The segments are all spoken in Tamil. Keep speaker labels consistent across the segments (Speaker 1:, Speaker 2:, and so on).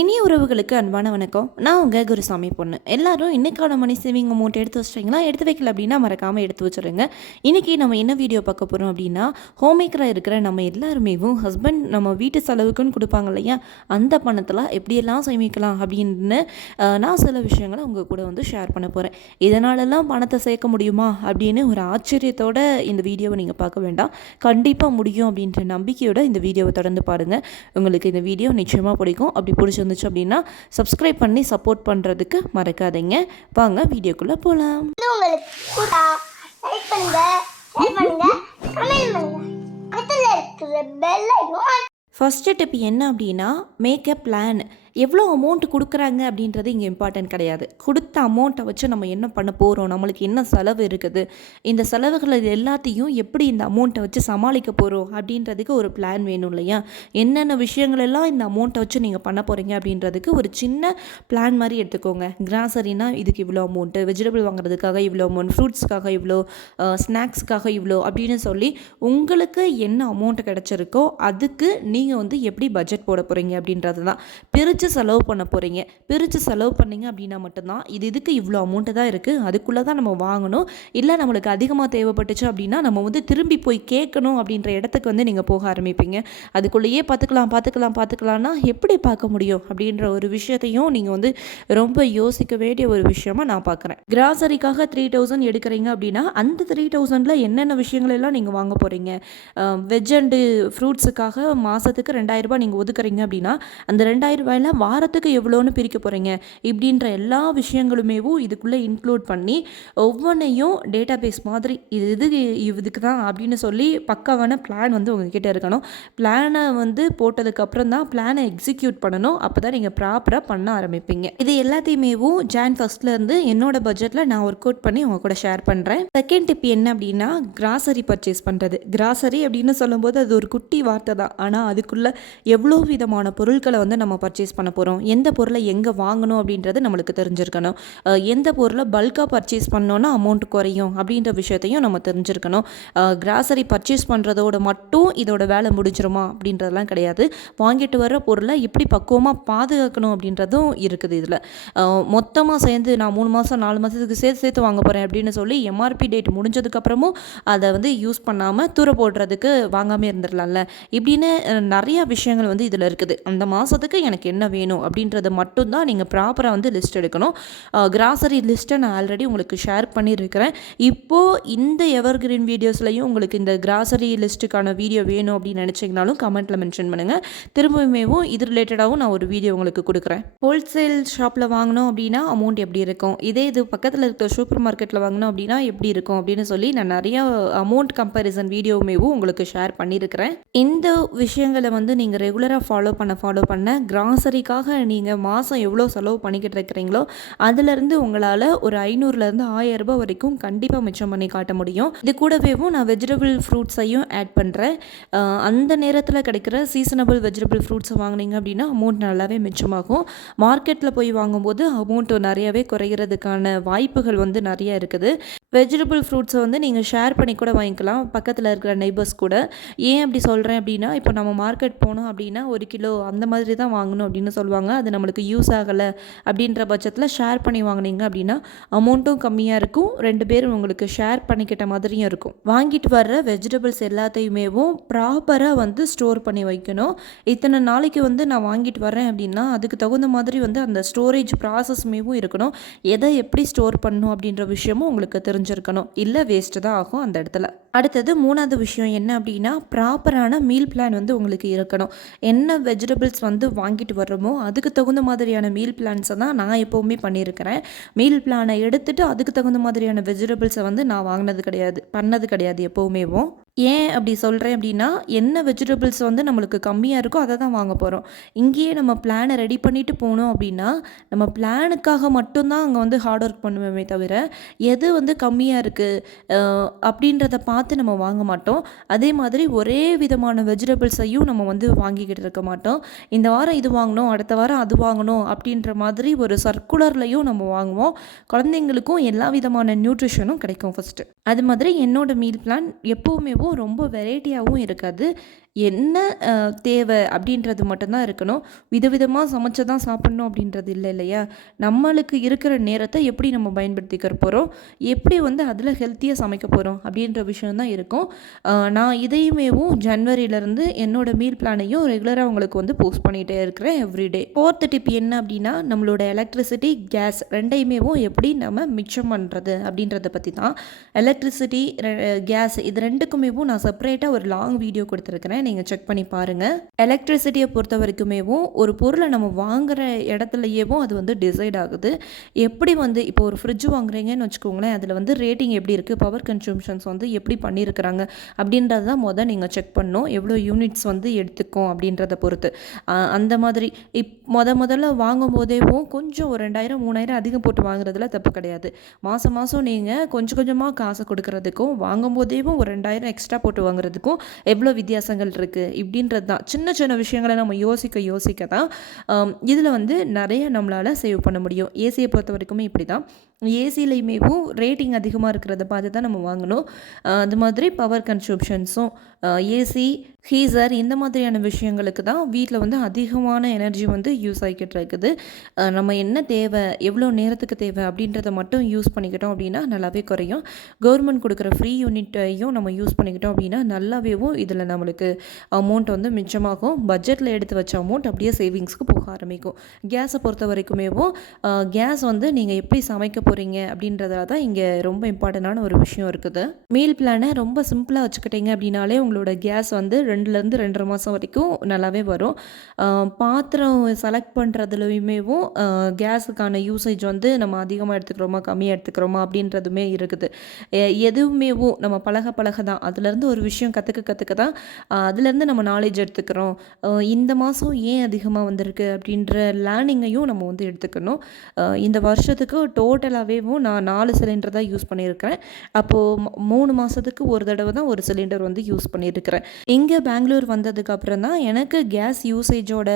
Speaker 1: இனிய உறவுகளுக்கு அன்பான வணக்கம். நான் உங்கள் குருசாமி பொண்ணு. எல்லாரும் இன்னைக்கான மணி சேவிங் அமௌண்ட் எடுத்து வச்சிட்டிங்களா? எடுத்து வைக்கல அப்படின்னா மறக்காமல் எடுத்து வச்சுருங்க. இன்றைக்கி நம்ம என்ன வீடியோ பார்க்க போகிறோம் அப்படின்னா ஹோம்மேக்கராக இருக்கிற நம்ம எல்லாருமே ஹஸ்பண்ட் நம்ம வீட்டு செலவுக்குன்னு கொடுப்பாங்க இல்லையா? அந்த பணத்தில் எப்படியெல்லாம் சேமிக்கலாம் அப்படின்னு நான் சில விஷயங்களை உங்கள் கூட வந்து ஷேர் பண்ண போகிறேன் இதனாலெல்லாம் பணத்தை சேர்க்க முடியுமா? அப்படின்னு ஒரு ஆச்சரியத்தோட இந்த வீடியோவை நீங்கள் பார்க்க வேண்டாம். கண்டிப்பாக முடியும் அப்படின்ற நம்பிக்கையோட இந்த வீடியோவை தொடர்ந்து பாருங்கள் உங்களுக்கு இந்த வீடியோ நிச்சயமாக பிடிக்கும். அப்படி பிடிச்சிருந்துச்சு அப்படின்னா சப்ஸ்கிரைப் பண்ணி சப்போர்ட் பண்ணுறதுக்கு மறக்காதீங்க. வாங்க வீடியோக்குள்ளே போகலாம் ஃபஸ்ட்டு டிப் என்ன அப்படின்னா மேக் அ பிளான் எவ்வளோ அமௌண்ட் கொடுக்குறாங்க அப்படின்றது இங்கே இம்பார்ட்டன்ட் கிடையாது. கொடுத்த அமௌண்ட்டை வச்சு நம்ம என்ன பண்ண போகிறோம் நம்மளுக்கு என்ன செலவு இருக்குது? இந்த செலவுகள் எல்லாத்தையும் எப்படி இந்த அமௌண்ட்டை வச்சு சமாளிக்க போகிறோம் அப்படின்றதுக்கு ஒரு பிளான் வேணும் இல்லையா? என்னென்ன விஷயங்கள் எல்லாம் இந்த அமௌண்ட்டை வச்சு நீங்கள் பண்ண போகிறீங்க அப்படின்றதுக்கு ஒரு சின்ன பிளான் மாதிரி எடுத்துக்கோங்க. கிராசரினா இதுக்கு இவ்வளோ அமௌண்ட்டு வெஜிடபிள் வாங்குறதுக்காக இவ்வளோ அமௌண்ட் ஃப்ரூட்ஸ்க்காக இவ்வளோ ஸ்நாக்ஸ்க்காக இவ்வளோ அப்படின்னு சொல்லி உங்களுக்கு என்ன அமௌண்ட் கிடச்சிருக்கோ அதுக்கு நீங்கள் வந்து எப்படி பட்ஜெட் போட போகிறீங்க அப்படின்றது தான் பிரித்து பிரித்து செலவு பண்ண போகிறீங்க பிரித்து செலவு பண்ணீங்க அப்படின்னா மட்டும்தான் இது இதுக்கு இவ்வளோ அமௌண்ட்டு தான் இருக்குது அதுக்குள்ளே தான் நம்ம வாங்கணும். இல்லை நம்மளுக்கு அதிகமாக தேவைப்பட்டுச்சு அப்படின்னா நம்ம வந்து திரும்பி போய் கேட்கணும் அப்படின்ற இடத்துக்கு வந்து நீங்கள் போக ஆரம்பிப்பீங்க. அதுக்குள்ளேயே பார்த்துக்கலாம் பார்த்துக்கலாம் பார்த்துக்கலாம்னா எப்படி பார்க்க முடியும் அப்படின்ற ஒரு விஷயத்தையும் நீங்கள் வந்து ரொம்ப யோசிக்க வேண்டிய ஒரு விஷயமா நான் பார்க்குறேன். கிராசரிக்காக த்ரீ தௌசண்ட் எடுக்கிறீங்க அப்படின்னா அந்த த்ரீ தௌசண்டில் என்னென்ன விஷயங்கள் எல்லாம் நீங்கள் வாங்க போகிறீங்க வெஜ் அண்டு ஃப்ரூட்ஸுக்காக மாதத்துக்கு ரெண்டாயிரரூபா நீங்கள் ஒதுக்குறீங்க அப்படின்னா அந்த ரெண்டாயிரம் வாரத்துக்கு எவ்வளோன்னு பிரிக்க போகிறீங்க இப்படின்ற எல்லா விஷயங்களுமேவும் இதுக்குள்ளே இன்க்ளூட் பண்ணி ஒவ்வொன்றையும் டேட்டா பேஸ் மாதிரி இது இது இதுக்கு தான் அப்படின்னு சொல்லி பக்காவான பிளான் வந்து உங்ககிட்ட இருக்கணும். பிளானை வந்து போட்டதுக்கப்புறம் தான் பிளானை எக்ஸிக்யூட் பண்ணணும். அப்போ தான் நீங்கள் ப்ராப்பராக பண்ண ஆரம்பிப்பீங்க. இது எல்லாத்தையுமேவும் ஜான் ஃபஸ்ட்லேருந்து என்னோட பட்ஜெட்டில் நான் ஒர்க் அவுட் பண்ணி உங்க கூட ஷேர் பண்ணுறேன் செகண்ட் டிப் என்ன அப்படின்னா கிராசரி பர்ச்சேஸ் பண்ணுறது கிராசரி அப்படின்னு சொல்லும்போது அது ஒரு குட்டி வார்த்தை தான். ஆனால் அதுக்குள்ளே எவ்வளோ விதமான பொருட்களை வந்து நம்ம பர்ச்சேஸ் பண்ண பண்ண போகிறோம் எந்த பொருளை எங்கே வாங்கணும் அப்படின்றது நம்மளுக்கு தெரிஞ்சிருக்கணும். எந்த பொருளை பல்காக பர்ச்சேஸ் பண்ணோன்னா அமௌண்ட் குறையும் அப்படின்ற விஷயத்தையும் நம்ம தெரிஞ்சிருக்கணும். கிராசரி பர்ச்சேஸ் பண்ணுறதோட மட்டும் இதோட வேலை முடிஞ்சிருமா அப்படின்றதெல்லாம் கிடையாது. வாங்கிட்டு வர பொருளை எப்படி பக்குவமாக பாதுகாக்கணும் அப்படின்றதும் இருக்குது இதில். மொத்தமாக சேர்ந்து நான் மூணு மாதம் நாலு மாதத்துக்கு சேர்த்து சேர்த்து வாங்க போகிறேன் அப்படின்னு சொல்லி எம்ஆர்பி டேட் முடிஞ்சதுக்கப்புறமும் அதை வந்து யூஸ் பண்ணாமல் தூர போடுறதுக்கு வாங்காமல் இருந்துடலாம்ல. இப்படின்னு நிறையா விஷயங்கள் வந்து இதில் இருக்குது. அந்த மாதத்துக்கு எனக்கு என்ன வேணும் அப்படின்றத மட்டும்தான் நீங்கள் ப்ராப்பராக வந்து லிஸ்ட் எடுக்கணும். கிராசரி லிஸ்ட்டை நான் ஆல்ரெடி உங்களுக்கு ஷேர் பண்ணியிருக்கிறேன் இப்போது இந்த எவர்கிரீன் வீடியோஸ்லையும் உங்களுக்கு இந்த கிராசரி லிஸ்ட்டுக்கான வீடியோ வேணும் அப்படின்னு நினச்சிங்கனாலும் கமெண்ட்டில் மென்ஷன் பண்ணுங்கள் திரும்பவுமேவும் இது ரிலேட்டடாகவும் நான் ஒரு வீடியோ உங்களுக்கு கொடுக்குறேன். ஹோல்சேல் ஷாப்பில் வாங்கினோம் அப்படின்னா அமௌண்ட் எப்படி இருக்கும்? இதே இது பக்கத்தில் இருக்கிற சூப்பர் மார்க்கெட்டில் வாங்கினோம் அப்படின்னா எப்படி இருக்கும்? அப்படின்னு சொல்லி நான் நிறைய அமௌண்ட் கம்பேரிசன் வீடியோவுமேவும் உங்களுக்கு ஷேர் பண்ணியிருக்கிறேன் இந்த விஷயங்களை வந்து நீங்கள் ரெகுலராக ஃபாலோ பண்ண ஃபாலோ பண்ண கிராசரிக்காக நீங்கள் மாதம் எவ்வளோ செலவு பண்ணிக்கிட்டு இருக்கிறீங்களோ அதுலேருந்து உங்களால் ஒரு ஐநூறுலேருந்து ஆயிரம் ரூபாய் வரைக்கும் கண்டிப்பாக மிச்சம் பண்ணி காட்ட முடியும். இது கூடவேவும் நான் வெஜிடபிள் ஃப்ரூட்ஸையும் ஆட் பண்ணுறேன் அந்த நேரத்தில் கிடைக்கிற சீசனபிள் வெஜிடபிள் ஃப்ரூட்ஸை வாங்குனீங்க அப்படின்னா அமௌண்ட் நல்லாவே மிச்சமாகும். மார்க்கெட்டில் போய் வாங்கும்போது அமௌண்ட் நிறையவே குறைகிறதுக்கான வாய்ப்புகள் வந்து நிறைய இருக்குது. வெஜிடபிள் ஃப்ரூட்ஸை வந்து நீங்கள் ஷேர் பண்ணி கூட வாங்கிக்கலாம். பக்கத்தில் இருக்கிற நெய்பர்ஸ் கூட. ஏன் அப்படி சொல்கிறேன் அப்படின்னா இப்போ நம்ம மார்க்கெட் போனோம் அப்படின்னா ஒரு கிலோ அந்த மாதிரி தான் வாங்கணும் அப்படின்னு சொல்லுவாங்க அது நம்மளுக்கு யூஸ் ஆகலை அப்படின்ற பட்சத்தில் ஷேர் பண்ணி வாங்குனீங்க அப்படின்னா அமௌண்ட்டும் கம்மியாக இருக்கும். ரெண்டு பேரும் உங்களுக்கு ஷேர் பண்ணிக்கிட்ட மாதிரியும் இருக்கும். வாங்கிட்டு வர்ற வெஜிடபிள்ஸ் எல்லாத்தையுமேவும் ப்ராப்பராக வந்து ஸ்டோர் பண்ணி வைக்கணும். இத்தனை நாளைக்கு வந்து நான் வாங்கிட்டு வரேன் அப்படின்னா அதுக்கு தகுந்த மாதிரி வந்து அந்த ஸ்டோரேஜ் ப்ராசஸ்மேவும் இருக்கணும். எதை எப்படி ஸ்டோர் பண்ணணும் அப்படின்ற விஷயமும் உங்களுக்கு தெரிஞ்சிருக்கணும். இல்லை வேஸ்ட்டு தான் ஆகும் அந்த இடத்துல. அடுத்தது மூணாவது விஷயம் என்ன அப்படின்னா ப்ராப்பரான மீல் பிளான் வந்து உங்களுக்கு இருக்கணும். என்ன வெஜிடபிள்ஸ் வந்து வாங்கிட்டு வர்றோமோ அதுக்கு தகுந்த மாதிரியான மீல் பிளான்ஸை தான் நான் எப்போவுமே பண்ணியிருக்கிறேன். மீல் பிளானை எடுத்துகிட்டு அதுக்கு தகுந்த மாதிரியான வெஜிடபிள்ஸை வந்து நான் வாங்கினது கிடையாது பண்ணது கிடையாது எப்போவுமேவும். ஏன் அப்படி சொல்கிறேன் அப்படின்னா என்ன வெஜிடபிள்ஸ் வந்து நம்மளுக்கு கம்மியாக இருக்கோ அதை தான் வாங்க போகிறோம் இங்கேயே நம்ம பிளானை ரெடி பண்ணிட்டு போனோம் அப்படின்னா நம்ம பிளானுக்காக மட்டும்தான் அங்கே வந்து ஹார்ட் ஒர்க் பண்ணுவோமே தவிர எது வந்து கம்மியாக இருக்குது அப்படின்றத பார்த்து நம்ம வாங்க மாட்டோம். அதே மாதிரி ஒரே விதமான வெஜிடபிள்ஸையும் நம்ம வந்து வாங்கிக்கிட்டு இருக்க மாட்டோம். இந்த வாரம் இது வாங்கணும் அடுத்த வாரம் அது வாங்கணும் அப்படின்ற மாதிரி ஒரு சர்க்குலர்லையும் நம்ம வாங்குவோம். குழந்தைங்களுக்கும் எல்லா விதமான நியூட்ரிஷனும் கிடைக்கும் ஃபஸ்ட்டு அது மாதிரி என்னோடய மீல் பிளான் எப்போவுமே எல்லாமேவும் ரொம்ப வெரைட்டியாகவும் இருக்காது. என்ன தேவை அப்படின்றது மட்டும்தான் இருக்கணும். விதவிதமாக சமைச்சு தான் சாப்பிட்ணும் அப்படின்றது இல்லை இல்லையா? நம்மளுக்கு இருக்கிற நேரத்தை எப்படி நம்ம பயன்படுத்திக்கிற போகிறோம் எப்படி வந்து அதில் ஹெல்த்தியாக சமைக்க போகிறோம் அப்படின்ற விஷயம் தான் இருக்கும். நான் இதையுமேவும் ஜனவரியிலேருந்து என்னோடய மீல் பிளானையும் ரெகுலராக உங்களுக்கு வந்து போஸ்ட் பண்ணிகிட்டே இருக்கிறேன் எவ்ரிடே ஃபோர்த்து டிப் என்ன அப்படின்னா நம்மளோட எலக்ட்ரிசிட்டி கேஸ் ரெண்டையுமேவும் எப்படி நம்ம மிச்சம் பண்ணுறது அப்படின்றத பற்றி தான் எலக்ட்ரிசிட்டி கேஸ் இது ரெண்டுக்குமேவும் நான் செப்பரேட்டாக ஒரு லாங் வீடியோ கொடுத்துருக்குறேன். நீங்கள் செக் பண்ணி பாருங்கள் எலக்ட்ரிசிட்டியை பொறுத்த வரைக்குமேவும் ஒரு பொருளை நம்ம வாங்குகிற இடத்துலையேவும் அது வந்து டிசைட் ஆகுது. எப்படி வந்து இப்போ ஒரு ஃப்ரிட்ஜ் வாங்குறீங்கன்னு வச்சுக்கோங்களேன். அதில் வந்து ரேட்டிங் எப்படி இருக்குது பவர் கன்சூம்ஷன்ஸ் வந்து எப்படி பண்ணியிருக்கிறாங்க? அப்படின்றத தான் மொதல் நீங்கள் செக் பண்ணணும். எவ்வளோ யூனிட்ஸ் வந்து எடுத்துக்கும் அப்படின்றத பொறுத்து. அந்த மாதிரி இப் மொத முதல்ல வாங்கும் போதேவும் கொஞ்சம் ஒரு ரெண்டாயிரம் மூணாயிரம் அதிகம் போட்டு வாங்குறதுல தப்பு கிடையாது. மாதம் மாதம் நீங்கள் கொஞ்சம் கொஞ்சமாக காசு கொடுக்கறதுக்கும் வாங்கும் போதேவும் ஒரு ரெண்டாயிரம் எக்ஸ்ட்ரா போட்டு வாங்குறதுக்கும் எவ்வளோ வித்தியாசங்கள் இருக்குது இப்படின்றது தான். சின்ன சின்ன விஷயங்களை நம்ம யோசிக்க யோசிக்க தான் இதில் வந்து நிறைய நம்மளால் சேவ் பண்ண முடியும். ஏசியை பொறுத்த வரைக்குமே இப்படி தான். ஏசிலையுமேவும் ரேட்டிங் அதிகமாக இருக்கிறத பார்த்து தான் நம்ம வாங்கணும். அது மாதிரி பவர் கன்சூப்ஷன்ஸும் ஏசி ஹீசர் இந்த மாதிரியான விஷயங்களுக்கு தான் வீட்டில் வந்து அதிகமான எனர்ஜி வந்து யூஸ் ஆகிக்கிட்டு இருக்குது. நம்ம என்ன தேவை எவ்வளோ நேரத்துக்கு தேவை அப்படின்றத மட்டும் யூஸ் பண்ணிக்கிட்டோம் அப்படின்னா நல்லாவே குறையும். கவர்மெண்ட் கொடுக்குற ஃப்ரீ யூனிட்டையும் நம்ம யூஸ் பண்ணிக்கிட்டோம் அப்படின்னா நல்லாவேவும் இதில் நம்மளுக்கு அமௌண்ட் வந்து மிச்சமாகும். பட்ஜெட்டில் எடுத்து வச்ச அமௌண்ட் அப்படியே சேவிங்ஸ்க்கு போக ஆரம்பிக்கும். கேஸை பொறுத்த வரைக்குமேவும் கேஸ் வந்து நீங்கள் எப்படி சமைக்க போகிறீங்க அப்படின்றதுல தான் இங்கே ரொம்ப இம்பார்ட்டண்டான ஒரு விஷயம் இருக்குது. மீல் பிளானை ரொம்ப சிம்பிளாக வச்சுக்கிட்டீங்க அப்படின்னாலே உங்களோட கேஸ் வந்து ரெண்டுலேருந்து ரெண்டரை மாதம் வரைக்கும் நல்லாவே வரும். பாத்திரம் செலக்ட் பண்ணுறதுலையுமேவும் கேஸுக்கான யூசேஜ் வந்து நம்ம அதிகமாக எடுத்துக்கிறோமா கம்மியாக எடுத்துக்கிறோமா அப்படின்றதுமே இருக்குது. எதுவுமேவும் நம்ம பழக பழக தான் அதுலேருந்து ஒரு விஷயம் கற்றுக்க கற்றுக்க தான் அதுலேருந்து நம்ம நாலேஜ் எடுத்துக்கிறோம். இந்த மாதம் ஏன் அதிகமாக வந்திருக்கு அப்படின்ற லேர்னிங்கையும் நம்ம வந்து எடுத்துக்கணும். இந்த வருஷத்துக்கு டோட்டலாகவேவும் நான் நாலு சிலிண்டர் தான் யூஸ் பண்ணியிருக்கிறேன். அப்போது மூணு மாதத்துக்கு ஒரு தடவை தான் ஒரு சிலிண்டர் வந்து யூஸ் பண்ணியிருக்கிறேன். இங்கே பெங்களூர் வந்ததுக்கு அப்புறம் தான் எனக்கு கேஸ் யூசேஜோட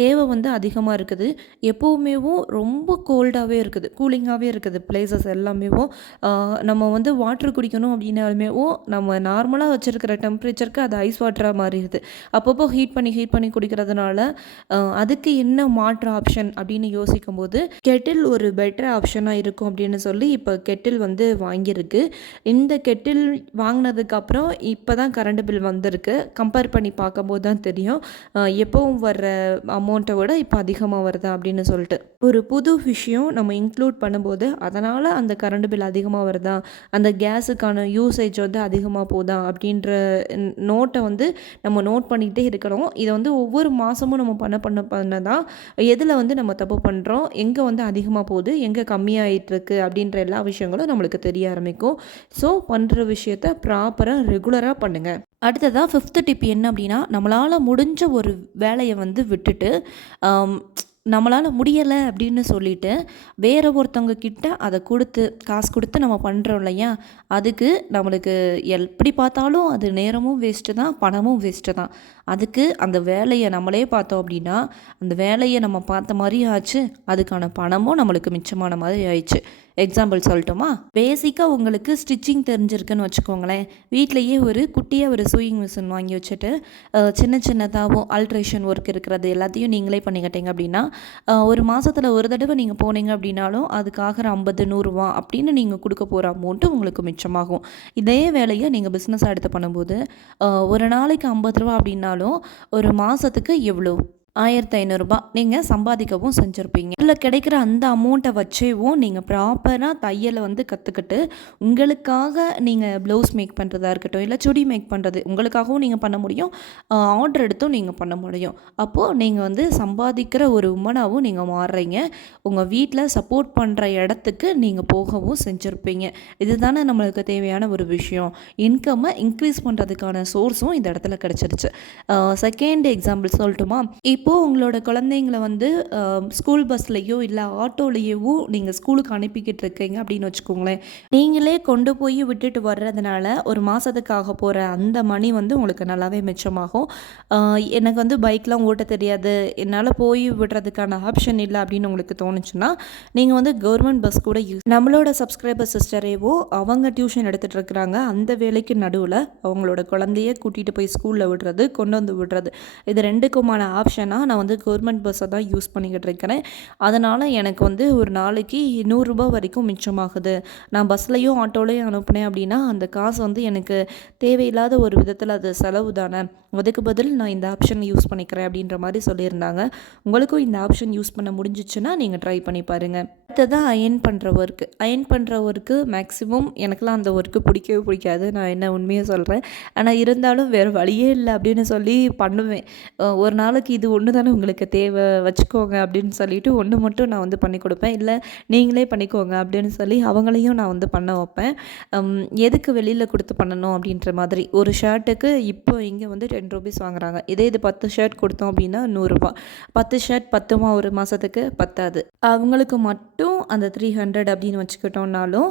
Speaker 1: தேவை வந்து அதிகமாக இருக்குது. எப்போவுமேவும் ரொம்ப கோல்டாகவே இருக்குது. கூலிங்காகவே இருக்குது. பிளேசஸ் எல்லாமேவும் நம்ம வந்து வாட்டர் குடிக்கணும் அப்படின்னாலுமேவும் நம்ம நார்மலாக வச்சுருக்கிற டெம்பரேச்சருக்கு அது ஐஸ் வாட்டராக மாறிடுது. அப்பப்போ ஹீட் பண்ணி ஹீட் பண்ணி குடிக்கிறதுனால அதுக்கு என்ன மாற்று ஆப்ஷன் அப்படின்னு யோசிக்கும் போது கெட்டில் ஒரு பெட்டர் ஆப்ஷனாக இருக்கும் அப்படின்னு சொல்லி இப்போ கெட்டில் வந்து வாங்கியிருக்கு. இந்த கெட்டில் வாங்கினதுக்கப்புறம் இப்போ தான் கரண்ட் பில் வந்திருக்கு. கம்பேர் பண்ணி பார்க்கும்போது தான் தெரியும். எப்போவும் எப்பவும் வர்ற அமௌண்ட்டை விட இப்போ அதிகமாக வருதா அப்படின்னு சொல்லிட்டு. ஒரு புது விஷயம் நம்ம இன்க்ளூட் பண்ணும்போது அதனால் அந்த கரண்ட் பில் அதிகமாக வருதா? அந்த கேஸுக்கான யூசேஜ் வந்து அதிகமாக போதா? அப்படின்ற நோட்டை வந்து நம்ம நோட் பண்ணிக்கிட்டே இருக்கணும். இதை வந்து ஒவ்வொரு மாதமும் நம்ம பண்ண பண்ண பண்ண தான் எதில் வந்து நம்ம தப்பு பண்ணுறோம் எங்கே வந்து அதிகமாக போகுது? எங்கே கம்மியாகிட்டுருக்கு அப்படின்ற எல்லா விஷயங்களும் நம்மளுக்கு தெரிய ஆரம்பிக்கும். ஸோ பண்ணுற விஷயத்த ப்ராப்பராக ரெகுலராக பண்ணுங்கள் அடுத்ததாக ஃபிஃப்த்து டிப் என்ன அப்படின்னா நம்மளால் முடிஞ்ச ஒரு வேலையை வந்து விட்டுட்டு நம்மளால் முடியலை அப்படின்னு சொல்லிட்டு வேறு ஒருத்தவங்க கிட்ட அதை கொடுத்து காசு கொடுத்து நம்ம பண்ணுறோம் இல்லையா? அதுக்கு நம்மளுக்கு எப்படி பார்த்தாலும் அது நேரமும் வேஸ்ட்டு தான் பணமும் வேஸ்ட்டு தான். அதுக்கு அந்த வேலையை நம்மளே பார்த்தோம் அப்படின்னா அந்த வேலையை நம்ம பார்த்த மாதிரி ஆச்சு அதுக்கான பணமும் நம்மளுக்கு மிச்சமான மாதிரி ஆயிடுச்சு. எக்ஸாம்பிள் சொல்லட்டுமா? பேசிக்காக உங்களுக்கு ஸ்டிச்சிங் தெரிஞ்சிருக்குன்னு வச்சுக்கோங்களேன். வீட்லேயே ஒரு குட்டியாக ஒரு சூயிங் மிஷின் வாங்கி வச்சுட்டு சின்ன சின்னதாகவும் ஆல்ட்ரேஷன் ஒர்க் இருக்கிறது எல்லாத்தையும் நீங்களே பண்ணிக்கிட்டீங்க அப்படின்னா ஒரு மாதத்தில் ஒரு தடவை நீங்கள் போனீங்க அப்படின்னாலும் அதுக்காகிற ஐம்பது நூறுரூவா அப்படின்னு நீங்கள் கொடுக்க போகிற அமௌண்ட்டு உங்களுக்கு மிச்சமாகும். இதே வேலையை நீங்கள் பிஸ்னஸாக எடுத்து பண்ணும்போது ஒரு நாளைக்கு ஐம்பது ரூபா அப்படின்னாலும் ஒரு மாதத்துக்கு எவ்வளோ? ஆயிரத்தி ஐநூறுரூபா நீங்கள் சம்பாதிக்கவும் செஞ்சுருப்பீங்க. அதில் கிடைக்கிற அந்த அமௌண்ட்டை வச்சேவும் நீங்கள் ப்ராப்பராக தையலை வந்து கற்றுக்கிட்டு உங்களுக்காக நீங்கள் ப்ளவுஸ் மேக் பண்ணுறதா இருக்கட்டும் இல்லை சுடி மேக் பண்ணுறது உங்களுக்காகவும் நீங்கள் பண்ண முடியும். ஆர்டர் எடுத்தும் நீங்கள் பண்ண முடியும். அப்போது நீங்கள் வந்து சம்பாதிக்கிற ஒரு உமனாகவும் நீங்கள் மாறுறீங்க. உங்கள் வீட்டில் சப்போர்ட் பண்ணுற இடத்துக்கு நீங்கள் போகவும் செஞ்சுருப்பீங்க. இதுதானே நம்மளுக்கு தேவையான ஒரு விஷயம். இன்கம்மை இன்க்ரீஸ் பண்ணுறதுக்கான சோர்ஸும் இந்த இடத்துல கிடச்சிருச்சு. செகண்ட் எக்ஸாம்பிள் சொல்லட்டுமா? இப்போ இப்போது உங்களோட குழந்தைங்கள வந்து ஸ்கூல் பஸ்லையோ இல்லை ஆட்டோலையோ நீங்கள் ஸ்கூலுக்கு அனுப்பிக்கிட்டு இருக்கீங்க அப்படின்னு வச்சுக்கோங்களேன். நீங்களே கொண்டு போய் விட்டுட்டு வர்றதுனால ஒரு மாதத்துக்காக போகிற அந்த மணி வந்து உங்களுக்கு நல்லாவே மிச்சமாகும். எனக்கு வந்து பைக்லாம் ஓட்ட தெரியாது. என்னால் போய் விடுறதுக்கான ஆப்ஷன் இல்லை அப்படின்னு உங்களுக்கு தோணுச்சுன்னா நீங்கள் வந்து கவர்மெண்ட் பஸ் கூட யூஸ் நம்மளோட சப்ஸ்கிரைபர் சிஸ்டரேவோ அவங்க டியூஷன் எடுத்துகிட்டு இருக்கிறாங்க. அந்த வேலைக்கு நடுவில் அவங்களோட குழந்தைய கூட்டிகிட்டு போய் ஸ்கூலில் விடுறது கொண்டு வந்து விடுறது. இது ரெண்டுக்குமான ஆப்ஷனாக நான் வந்து கவர்மெண்ட் பஸ்ஸை தான் யூஸ் பண்ணிக்கிட்டு இருக்கிறேன். அதனால் எனக்கு வந்து ஒரு நாளைக்கு நூறுரூபா வரைக்கும் மிச்சமாகுது. நான் பஸ்லையும் ஆட்டோலையும் அனுப்புனேன் அப்படின்னா அந்த காசு வந்து எனக்கு தேவையில்லாத ஒரு விதத்தில் அது செலவு தானே. அதுக்கு பதில் நான் இந்த ஆப்ஷன் யூஸ் பண்ணிக்கிறேன் அப்படின்ற மாதிரி சொல்லியிருந்தாங்க. உங்களுக்கும் இந்த ஆப்ஷன் யூஸ் பண்ண முடிஞ்சிச்சுன்னா நீங்கள் ட்ரை பண்ணி பாருங்கள் அடுத்ததாக அயன் பண்ணுற ஒர்க்கு அயன் பண்ணுற ஒர்க்கு மேக்ஸிமம் எனக்குலாம் அந்த ஒர்க்கு பிடிக்கவே பிடிக்காது. நான் என்ன உண்மையை சொல்கிறேன் ஆனால் இருந்தாலும் வேறு வழியே இல்லை அப்படின்னு சொல்லி பண்ணுவேன். ஒரு நாளைக்கு இது ஒன்று தானே உங்களுக்கு தேவை? வச்சுக்கோங்க அப்படின்னு சொல்லிட்டு ஒன்று மட்டும் நான் வந்து பண்ணி கொடுப்பேன். இல்லை நீங்களே பண்ணிக்கோங்க அப்படின்னு சொல்லி அவங்களையும் நான் வந்து பண்ண வைப்பேன். எதுக்கு வெளியில் கொடுத்து பண்ணணும் அப்படின்ற மாதிரி. ஒரு ஷர்ட்டுக்கு இப்போ இங்கே வந்து டென் ருபீஸ் வாங்குறாங்க. இதே இது பத்து ஷர்ட் கொடுத்தோம் அப்படின்னா நூறுரூபா பத்து ஷர்ட் பத்துமா ஒரு மாதத்துக்கு பத்தாது. அவங்களுக்கு மட்டும் அந்த த்ரீ ஹண்ட்ரட் அப்படின்னு வச்சுக்கிட்டோம்னாலும்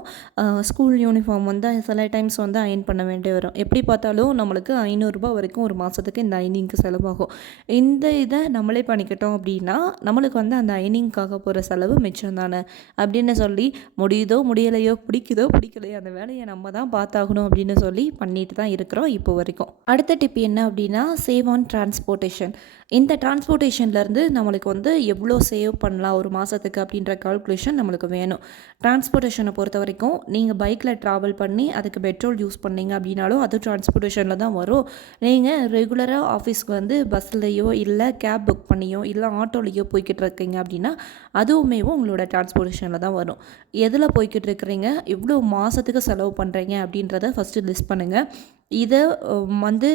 Speaker 1: ஸ்கூல் யூனிஃபார்ம் வந்து சில டைம்ஸ் வந்து அயன் பண்ண வேண்டி வரும். எப்படி பார்த்தாலும் நம்மளுக்கு ஐநூறுரூபா வரைக்கும் ஒரு மாதத்துக்கு இந்த அயனிங்க்கு செலவாகும். இந்த இதை நம்மளே பண்ணிக்கிட்டோம் அப்படின்னா நம்மளுக்கு வந்து அந்த அயனிங்க்காக போகிற செலவு மிச்சம் தானே? அப்படின்னு சொல்லி முடியுதோ முடியலையோ பிடிக்குதோ பிடிக்கலையோ அந்த வேலையை நம்ம தான் பார்த்தாகணும் அப்படின்னு சொல்லி பண்ணிட்டு தான் இருக்கிறோம் இப்போ வரைக்கும். அடுத்த டிப் என்ன அப்படின்னா சேவ் ஆன் டிரான்ஸ்போர்ட்டேஷன் இந்த டிரான்ஸ்போர்ட்டேஷன்லேருந்து நம்மளுக்கு வந்து எவ்வளோ சேவ் பண்ணலாம் ஒரு மாதத்துக்கு அப்படின்ற கால்குலேஷன் நம்மளுக்கு வேணும். டிரான்ஸ்போர்ட்டேஷனை பொறுத்த வரைக்கும் நீங்கள் பைக்கில் ட்ராவல் பண்ணி அதுக்கு பெட்ரோல் யூஸ் பண்ணீங்க அப்படின்னாலும் அது டிரான்ஸ்போர்ட்டேஷனில் தான் வரும். நீங்கள் ரெகுலராக ஆஃபீஸ்க்கு வந்து பஸ்லேயோ இல்லை கேப் புக் பண்ணியோ இல்லை ஆட்டோலையோ போய்கிட்டு இருக்கீங்க அப்படின்னா அதுவுமே உங்களோட டிரான்ஸ்போர்ட்டேஷனில் தான் வரும். எதில் போய்கிட்டு இருக்கிறீங்க? எவ்வளோ மாதத்துக்கு செலவு பண்ணுறீங்க அப்படின்றத ஃபஸ்ட்டு லிஸ்ட் பண்ணுங்கள் இதை வந்து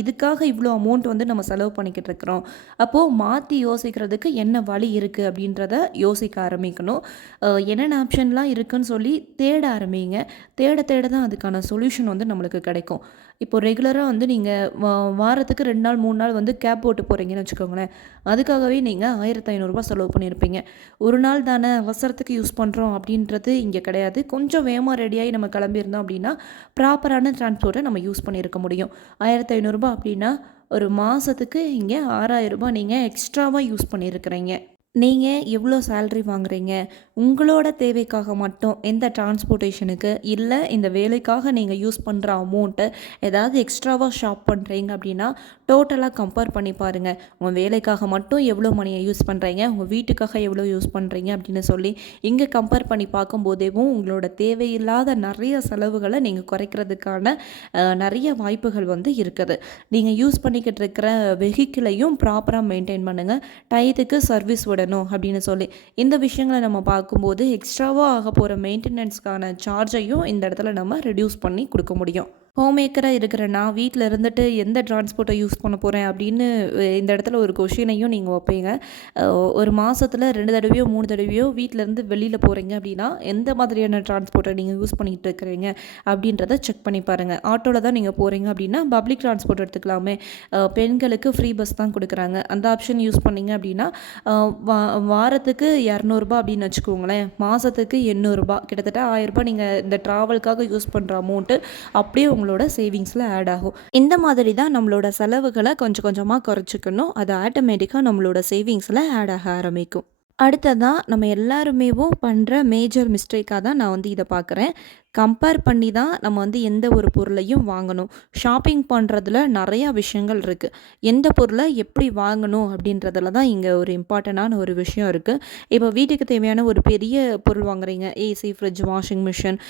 Speaker 1: இதுக்காக இவ்வளோ அமௌண்ட் வந்து நம்ம செலவு பண்ணிக்கிட்டு இருக்கிறோம். அப்போது மாற்றி யோசிக்கிறதுக்கு என்ன வழி இருக்குது அப்படின்றத யோசிக்க ஆரம்பிக்கணும். என்னென்ன ஆப்ஷன்லாம் இருக்குன்னு சொல்லி தேட ஆரம்பிங்க. தேட தேட தான் அதுக்கான சொல்யூஷன் வந்து நம்மளுக்கு கிடைக்கும். இப்போ ரெகுலராக வந்து நீங்கள் வா வாரத்துக்கு ரெண்டு நாள் மூணு நாள் வந்து கேப் போட்டு போகிறீங்கன்னு வச்சுக்கோங்களேன். அதுக்காகவே நீங்கள் ஆயிரத்தி ஐநூறுரூபா செலவு பண்ணியிருப்பீங்க. ஒரு நாள் தானே அவசரத்துக்கு யூஸ் பண்ணுறோம் அப்படின்றது இங்கே கிடையாது. கொஞ்சம் வேகமாக ரெடியாகி நம்ம கிளம்பியிருந்தோம் அப்படின்னா ப்ராப்பரான டிரான்ஸ்போர்ட்டை நம்ம யூஸ் பண்ணியிருக்க முடியும். ஆயிரத்தி ஐநூறுரூபா அப்படின்னா ஒரு மாதத்துக்கு இங்கே ஆறாயிரரூபா நீங்கள் எக்ஸ்ட்ராவாக யூஸ் பண்ணியிருக்கிறீங்க. நீங்கள் எவ்வளோ சேல்ரி வாங்குறீங்க? உங்களோட தேவைக்காக மட்டும் எந்த டிரான்ஸ்போர்ட்டேஷனுக்கு இல்லை இந்த வேலைக்காக நீங்கள் யூஸ் பண்ணுற அமௌண்ட்டை ஏதாவது எக்ஸ்ட்ராவாக ஷாப் பண்ணுறீங்க அப்படின்னா டோட்டலாக கம்பேர் பண்ணி பாருங்கள் உங்கள் வேலைக்காக மட்டும் எவ்வளோ மணியை யூஸ் பண்ணுறீங்க உங்கள் வீட்டுக்காக எவ்வளோ யூஸ் பண்ணுறீங்க அப்படின்னு சொல்லி இங்கே கம்பேர் பண்ணி பார்க்கும்போதேவும் உங்களோட தேவையில்லாத நிறைய செலவுகளை நீங்கள் குறைக்கிறதுக்கான நிறைய வாய்ப்புகள் வந்து இருக்குது. நீங்கள் யூஸ் பண்ணிக்கிட்டு இருக்கிற வெஹிக்கிளையும் ப்ராப்பராக மெயின்டைன் பண்ணுங்கள் டயத்துக்கு சர்வீஸ் விடணும் அப்படின்னு சொல்லி. இந்த விஷயங்களை நம்ம பார்க்கும்போது எக்ஸ்ட்ராவாக ஆக போகிற மெயின்டெனன்ஸ்க்கான சார்ஜையும் இந்த இடத்துல நம்ம ரெடியூஸ் பண்ணி கொடுக்க முடியும். ஹோம் மேக்கராக இருக்கிற நான் வீட்டில் இருந்துட்டு எந்த டிரான்ஸ்போர்ட்டை யூஸ் பண்ண போகிறேன் அப்படின்னு இந்த இடத்துல ஒரு கொஷினையும் நீங்கள் வைப்பீங்க. ஒரு மாதத்தில் ரெண்டு தடவையோ மூணு தடவையோ வீட்டிலேருந்து வெளியில் போகிறீங்க அப்படின்னா எந்த மாதிரியான டிரான்ஸ்போர்ட்டை நீங்கள் யூஸ் பண்ணிகிட்டு இருக்கிறீங்க அப்படின்றத செக் பண்ணி பாருங்கள் ஆட்டோவில் தான் நீங்கள் போகிறீங்க அப்படின்னா பப்ளிக் டிரான்ஸ்போர்ட் எடுத்துக்கலாமே. பெண்களுக்கு ஃப்ரீ பஸ் தான் கொடுக்குறாங்க. அந்த ஆப்ஷன் யூஸ் பண்ணீங்க அப்படின்னா வா வாரத்துக்கு இரநூறுபா அப்படின்னு வச்சுக்கோங்களேன். மாதத்துக்கு எண்ணூறுபா. கிட்டத்தட்ட ஆயிரரூபா நீங்கள் இந்த ட்ராவலுக்காக யூஸ் பண்ணுற அமௌண்ட்டு அப்படியே உங்களுக்கு நம்மளோட சேவிங்ஸில் ஆட் ஆகும். இந்த மாதிரி தான் நம்மளோட செலவுகளை கொஞ்சம் கொஞ்சமாக குறைச்சிக்கணும். அது ஆட்டோமேட்டிக்காக நம்மளோட சேவிங்ஸில் ஆட் ஆக ஆரம்பிக்கும். அடுத்ததான் நம்ம எல்லாருமேவும் பண்ணுற மேஜர் மிஸ்டேக்காக தான் நான் வந்து இதை பார்க்குறேன். கம்பேர் பண்ணி தான் நம்ம வந்து எந்த ஒரு பொருளையும் வாங்கணும். ஷாப்பிங் பண்ணுறதுல நிறையா விஷயங்கள் இருக்குது எந்த பொருளை எப்படி வாங்கணும் அப்படின்றதுல தான் இங்கே ஒரு இம்பார்ட்டண்ட்டான ஒரு விஷயம் இருக்குது இப்போ வீட்டுக்கு தேவையான ஒரு பெரிய பொருள் வாங்குறீங்க. AC fridge washing machine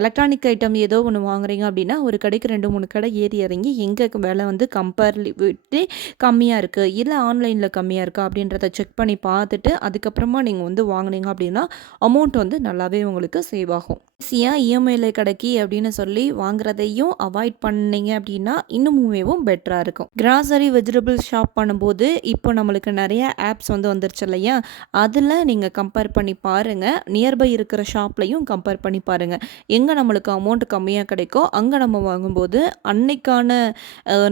Speaker 1: electronic item ஏதோ ஒன்று வாங்குறீங்க அப்படின்னா ஒரு கடைக்கு ரெண்டு மூணு கடை ஏறி இறங்கி எங்கே விலை வந்து கம்பேர் விட்டு கம்மியாக இருக்குது இல்லை ஆன்லைனில் கம்மியாக இருக்கா அப்படின்றத செக் பண்ணி பார்த்துட்டு அதுக்கப்புறமா நீங்கள் வந்து வாங்குனீங்க அப்படின்னா அமௌண்ட் வந்து நல்லாவே உங்களுக்கு சேவ் ஆகும். ஈஸியாக இஎம்ஐயில் கிடைக்கி அப்படின்னு சொல்லி வாங்குறதையும் அவாய்ட் பண்ணீங்க அப்படின்னா இன்னமுமேவும் பெட்டராக இருக்கும். கிராசரி வெஜிடபிள் ஷாப் பண்ணும்போது இப்போ நம்மளுக்கு நிறைய ஆப்ஸ் வந்து வந்துருச்சு இல்லையா? அதில் நீங்கள் கம்பேர் பண்ணி பாருங்கள் நியர்பை இருக்கிற ஷாப்லையும் கம்பேர் பண்ணி பாருங்கள் எங்கே நம்மளுக்கு அமௌண்ட் கம்மியாக கிடைக்கோ அங்கே நம்ம வாங்கும்போது அன்னைக்கான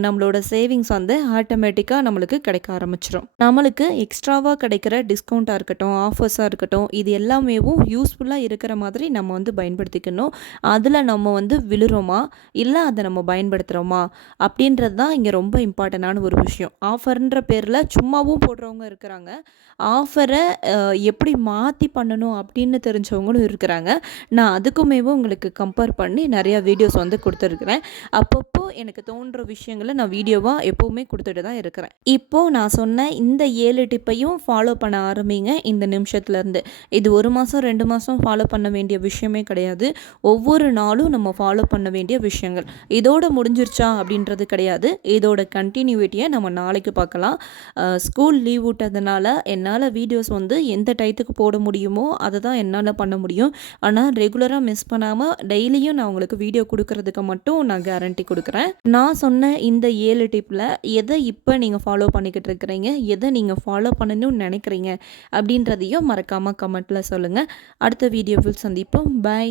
Speaker 1: நம்மளோட சேவிங்ஸ் வந்து ஆட்டோமேட்டிக்காக நம்மளுக்கு கிடைக்க ஆரம்பிச்சிடும் நம்மளுக்கு எக்ஸ்ட்ராவாக கிடைக்கிற டிஸ்கவுண்ட்டாக இருக்கட்டும் ஆஃபர்ஸாக இருக்கட்டும் இது எல்லாமேவும் யூஸ்ஃபுல்லாக இருக்கிற மாதிரி நம்ம வந்து பயன்படுத்திக்கணும். அதில் நம்ம வந்து விழுறோமா? இல்லை அதை நம்ம பயன்படுத்துகிறோமா அப்படின்றது தான் இங்கே ரொம்ப இம்பார்ட்டண்டான ஒரு விஷயம். ஆஃபர்ன்ற பேரில் சும்மாவும் போடுறவங்க இருக்கிறாங்க. ஆஃபரை எப்படி மாற்றி பண்ணணும் அப்படின்னு தெரிஞ்சவங்களும் இருக்கிறாங்க. நான் அதுக்குமேவும் உங்களுக்கு கம்பேர் பண்ணி நிறையா வீடியோஸ் வந்து கொடுத்துருக்குறேன். அப்பப்போ எனக்கு தோன்ற விஷயங்களை நான் வீடியோவாக எப்போவுமே கொடுத்துட்டு தான் இருக்கிறேன். இப்போது நான் சொன்ன இந்த ஏழு டிப்பையும் ஃபாலோ பண்ண ஆரம்பிங்க இந்த நிமிஷத்துலேருந்து இது ஒரு மாதம் ரெண்டு மாதம் ஃபாலோ பண்ண வேண்டிய விஷயமே கிடையாது. ஒவ்வொரு நாளும் நம்ம ஃபாலோ பண்ண வேண்டிய விஷயங்கள். இதோட முடிஞ்சிருச்சா அப்படின்றது கிடையாது. இதோட கண்டினியூட்டியை நம்ம நாளைக்கு பார்க்கலாம். ஸ்கூல் லீவ் விட்டதுனால என்னால் வீடியோஸ் வந்து எந்த டயத்துக்கு போட முடியுமோ அதை தான் என்னால் பண்ண முடியும். ஆனால் ரெகுலராக மிஸ் பண்ணாமல் டெய்லியும் நான் உங்களுக்கு வீடியோ கொடுக்கறதுக்கு மட்டும் நான் கேரண்டி கொடுக்குறேன். நான் சொன்ன இந்த ஏழு டிப்பில் எதை இப்போ நீங்கள் ஃபாலோ பண்ணிக்கிட்டு இருக்கிறீங்க? எதை நீங்கள் ஃபாலோ பண்ணணும்னு நினைக்கிறீங்க? அப்படின்றதையும் மறக்காமல் கமெண்ட்டில் சொல்லுங்கள் அடுத்த வீடியோவில் சந்திப்போம். பை